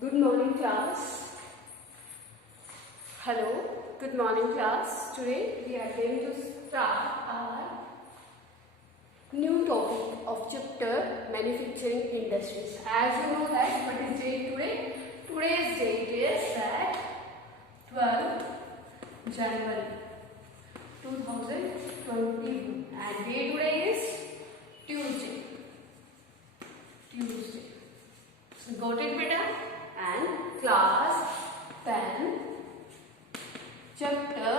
Good morning, class. Hello, good morning, class. Today we are going to start our new topic of chapter manufacturing industries. As you know that what is date today? Today's date is that 12 January 2021 and day today is Tuesday. So got it, beta? And class 10 chapter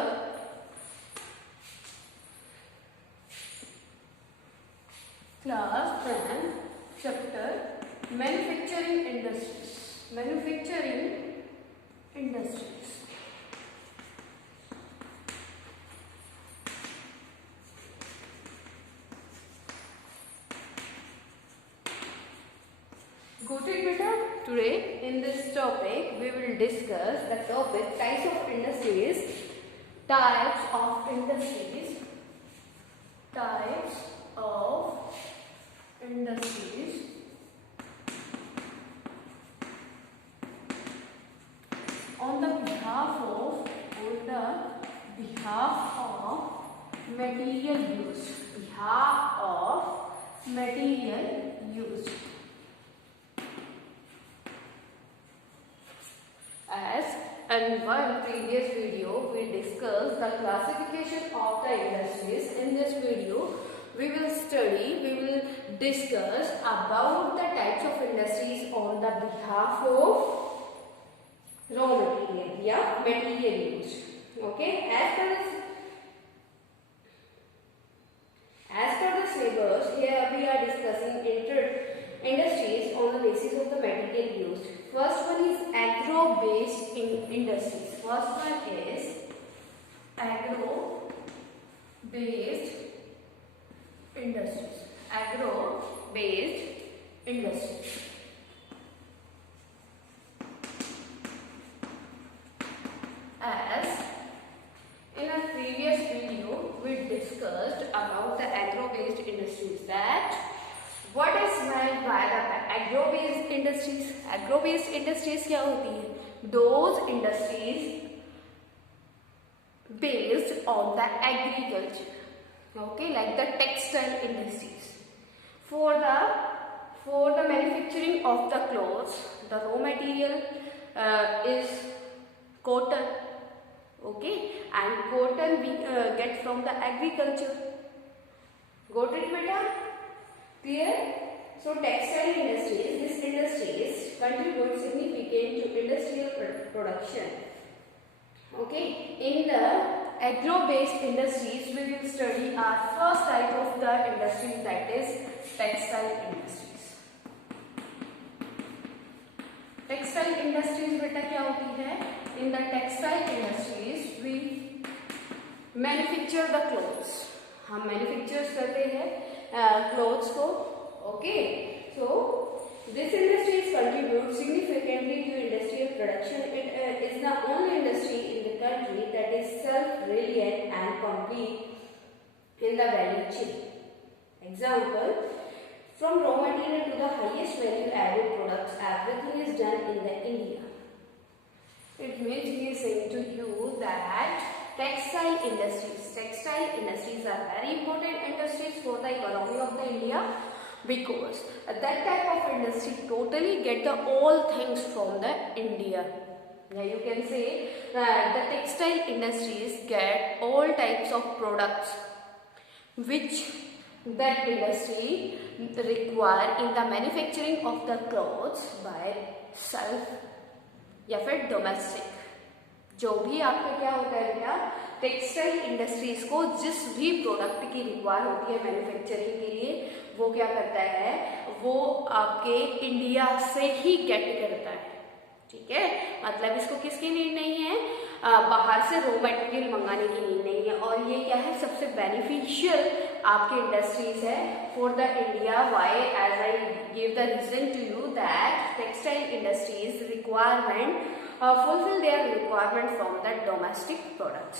manufacturing industries. Got it, beta? Today in this topic we will discuss the topic types of industries on the behalf of material use. As in one previous video we discussed the classification of the industries. In this video we will discuss about the types of industries on the behalf of raw material, material use. Okay, as per the syllabus, here we are discussing industries on the basis of the material used. First one is agro-based industries. Agro-based industries. As in a previous video we discussed about the agro-based industries, that what is meant by the agro-based industries. Agro-based industries क्या होती है? Those industries based on the agriculture, okay, like the textile industries. For the manufacturing of the clothes, the raw material is cotton, okay, and cotton we get from the agriculture. Got it, beta? Clear? So textile industries, these industries contribute significant to industrial production. Okay, in the agro-based industries we will study our first type of the industries, that is textile industries. Textile industries बेटा क्या होती है? In the textile industries we manufacture the clothes. हम manufacture करते हैं clothes को. Okay, so this industries contribute significantly to industrial production. It is the only industry in the country that is self-reliant and complete in the value chain. Example, from raw material to the highest value added products, everything is done in the India. It means he is saying to you that textile industries are very important industries for the economy of the India, because that type of industry totally get the all things from the India. Now you can say that the textile industries get all types of products which that industry require in the manufacturing of the clothes by self या फिर domestic. जो भी आपका क्या होता है बेटा, textile industries को जिस भी प्रोडक्ट की रिक्वायर होती है मैन्युफैक्चरिंग के लिए, वो क्या करता है, वो आपके इंडिया से ही गेट करता है. ठीक है, मतलब इसको किसकी नीड नहीं है, बाहर से रॉ मटेरियल मंगाने की नीड नहीं है. और ये क्या है, सबसे बेनिफिशियल आपके इंडस्ट्रीज है for the India. Why? As I give the reason to you that textile industries requirement fulfill their requirement from the domestic products.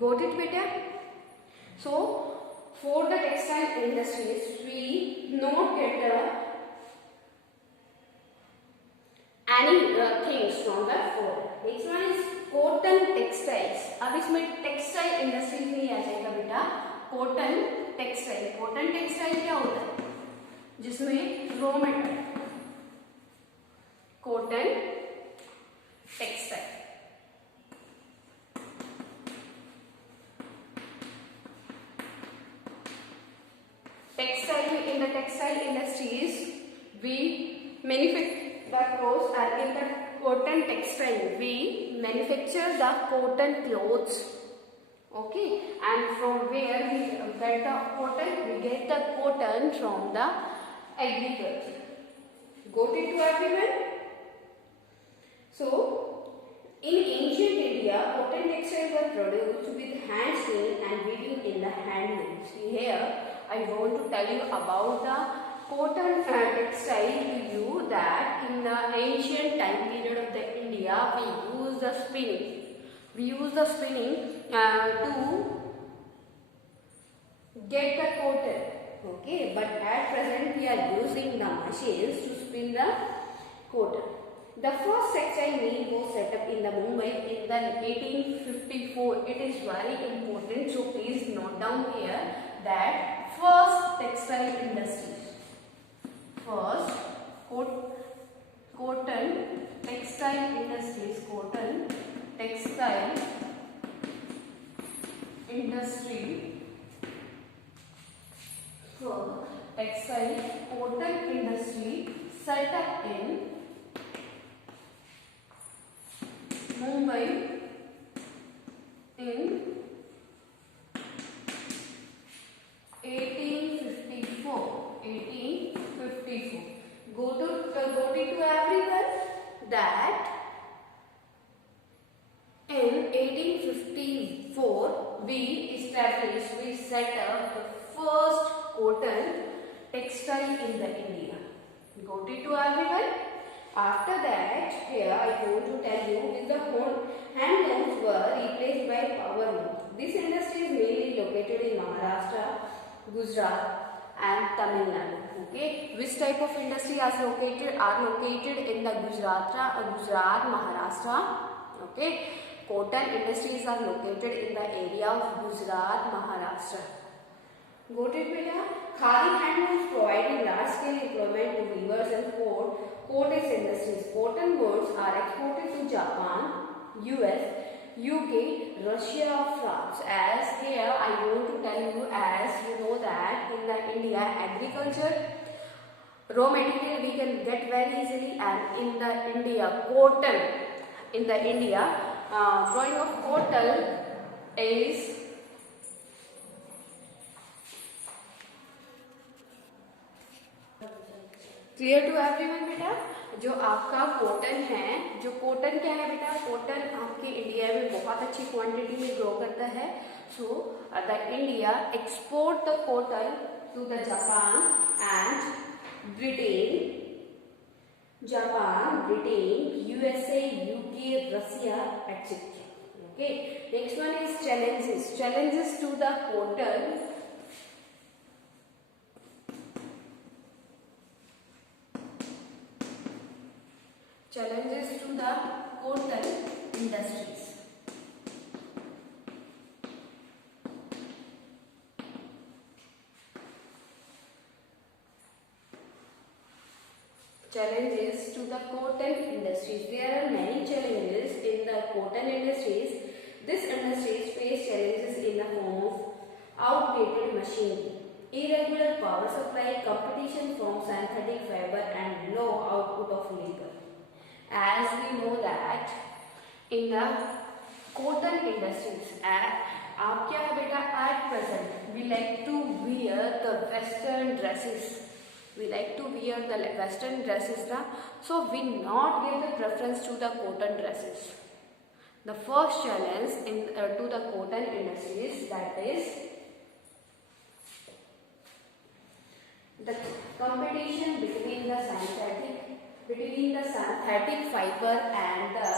Got it, beta? So for the textile industries we not get the any things from the cotton. Next one is cotton textiles. अब इसमें textile industries नहीं आ जाएगा बेटा, cotton textile. Cotton textile क्या होता है? जिसमें raw material, cotton textile. Textile, in the textile industries, we manufacture the clothes, and in the cotton textile, we manufacture the cotton clothes. Okay, and from where we get the cotton? We get the cotton from the agriculture. Got it to everyone? So, in ancient India, cotton textiles were produced with hand spinning and weaving in the handloom. Here, I want to tell you about the cotton textile to you, that in the ancient time period of the India, we use the spinning. We use the spinning to get the cotton. Okay, but at present we are using the machines to spin the cotton. The first textile mill was set up in the Mumbai in the 1854. It is very important, so please note down here that first textile industries. First cotton textile industries. Cotton textile industry. So textile cotton industry set up in Mumbai in 1854. Go to everyone that in 1854 we set up the first cotton textile in the India. Got it to everyone? After that, here I want to tell you is the handlooms were replaced by power looms. This industry is mainly located in Maharashtra, Gujarat and Tamil Nadu. Okay, which type of industry are located in the Gujarat, Maharashtra. Okay, cotton industries are located in the area of Gujarat, Maharashtra. Got it, beta? Khadi handlooms providing large-scale employment to weavers and cottage industries. Cotton goods are exported to Japan, US, UK, Russia, France. As here I want to tell you, as you know that in the India agriculture raw material we can get very easily, and in the India cotton, in the India growing of cotton is clear to everyone बेटा. जो आपका cotton है, जो cotton क्या है बेटा, cotton आपके India में बहुत अच्छी क्वांटिटी में ग्रो करता है. So the India export the cotton to the Japan and Britain, USA, UK, Russia etcetera. Okay, next one is challenges to the cotton. Challenges to the cotton industries. Challenges to the cotton industries. There are many challenges in the cotton industries. This industries face challenges in the form of outdated machinery, irregular power supply, competition from synthetic fiber and low output of labor. As we know that in the cotton industries, आप क्या है बेटा, at present we like to wear the western dresses. We like to wear the western dresses now, so we not give the preference to the cotton dresses. The first challenge to the cotton industries, that is the competition between the synthetic fiber and the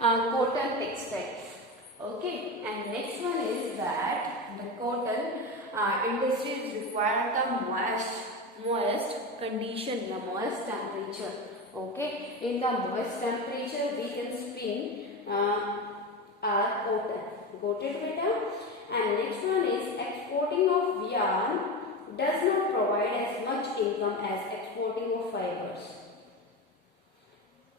cotton textiles. Okay, and next one is that the cotton industries require the moist condition, the moist temperature. Okay, in the moist temperature we can spin our cotton. Got it beta? And next one is exporting of yarn does not provide as much income as exporting of fibers.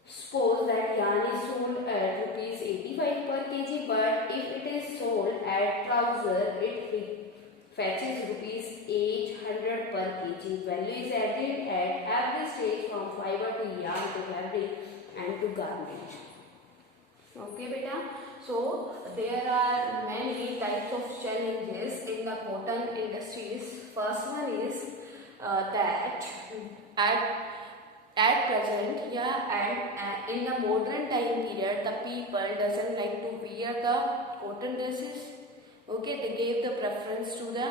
Suppose that yarn is sold at rupees 85 per kg, but if it is sold at trouser, it fetches rupees 800 per kg. Value is added at every stage from fiber to yarn to fabric and to garment. Okay beta. So there are many types of challenges in the cotton industries. First one is that at present, and in the modern time period, the people doesn't like to wear the cotton dresses. Okay, they gave the preference to the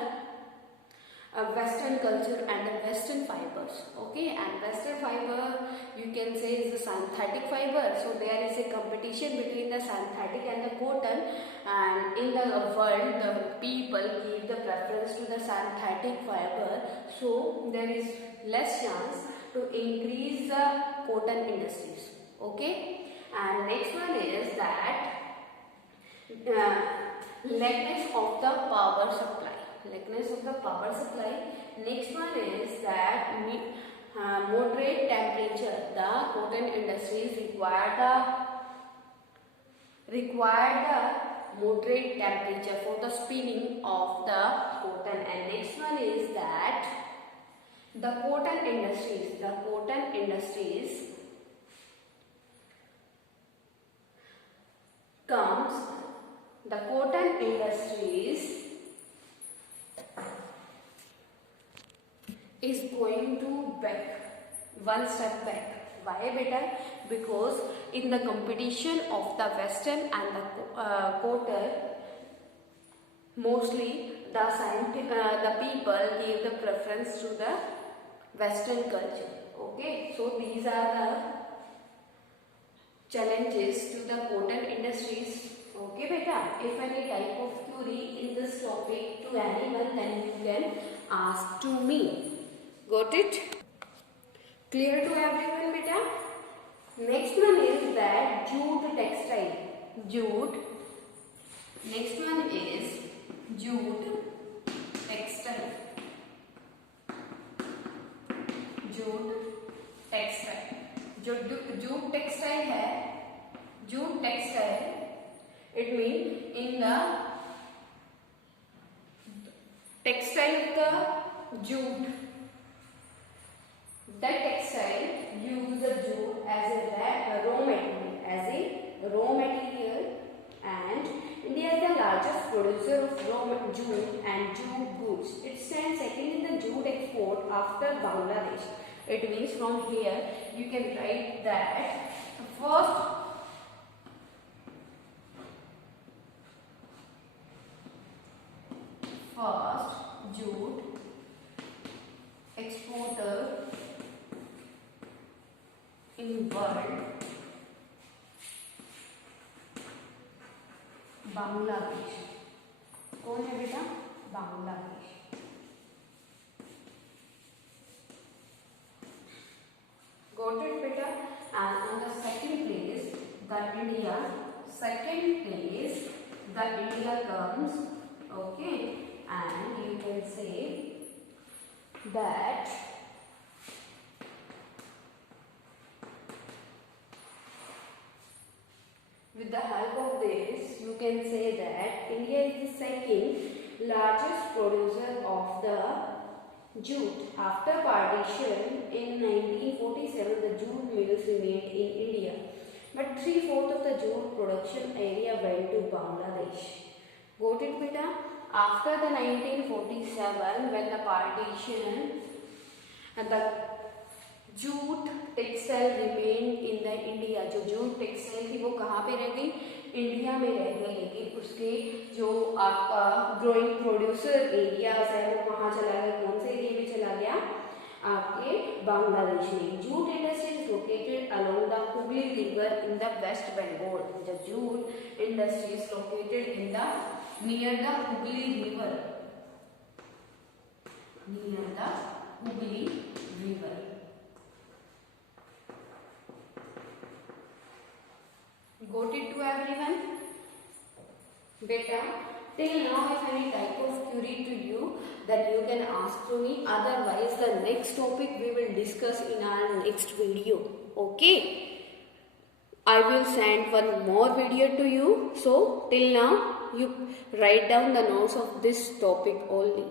Western culture and the Western fibers. Okay, and Western fiber you can say is the synthetic fiber. So there is a competition between the synthetic and the cotton, and in the world the people give the preference to the synthetic fiber. So there is less chance to increase the cotton industries. Okay, and next one is that lackness of the power supply. Lackness of the power supply. Next one is that moderate temperature. The cotton industries require the moderate temperature for the spinning of the cotton. And next one is that the cotton industries is going to back, one step back. Why beta? Because in the competition of the Western and the cotton, mostly the people give the preference to the Western culture. Okay, so these are the challenges to the cotton industries. Okay beta, if any type of query in this topic to anyone, then you can ask to me. Got it? Clear to everyone beta? Next one is that jute textile. Jute. Next one is jute textile. Jute textile. जो jute textile है, jute textile, it means in the textile of the jute. That textile use the jute as a raw material, and India is the largest producer of raw jute and jute goods. It stands second in the jute export after Bangladesh. It means from here you can write that first jute exporter in world, Bangladesh. कौन है बेटा? Bangladesh. Got it beta? And on the second place the India comes. Okay, and you can say that with the help of this, you can say that India is the second largest producer of the jute. After partition in 1947, the jute mills remained in India, but 3/4 of the jute production area went to Bangladesh. Got it beta? After the 1947, when the partition, and the jute textile remain in the India. जो jute textile थी वो कहाँ पे रह गई? India में रह गई, लेकिन उसके जो आपका ग्रोइंग प्रोड्यूसर एरियाज है वो कहाँ चला गया? कौन से एरिया में चला गया? आपके बांग्लादेश में. Jute industry is located along the Hooghly river in the West Bengal. The jute industry is located in the near the Hooghly river. Near the Hooghly river. Got it to everyone? Beta, till now if any type of query to you, that you can ask to me. Otherwise, the next topic we will discuss in our next video. Okay? I will send one more video to you. So, till now, you write down the notes of this topic only.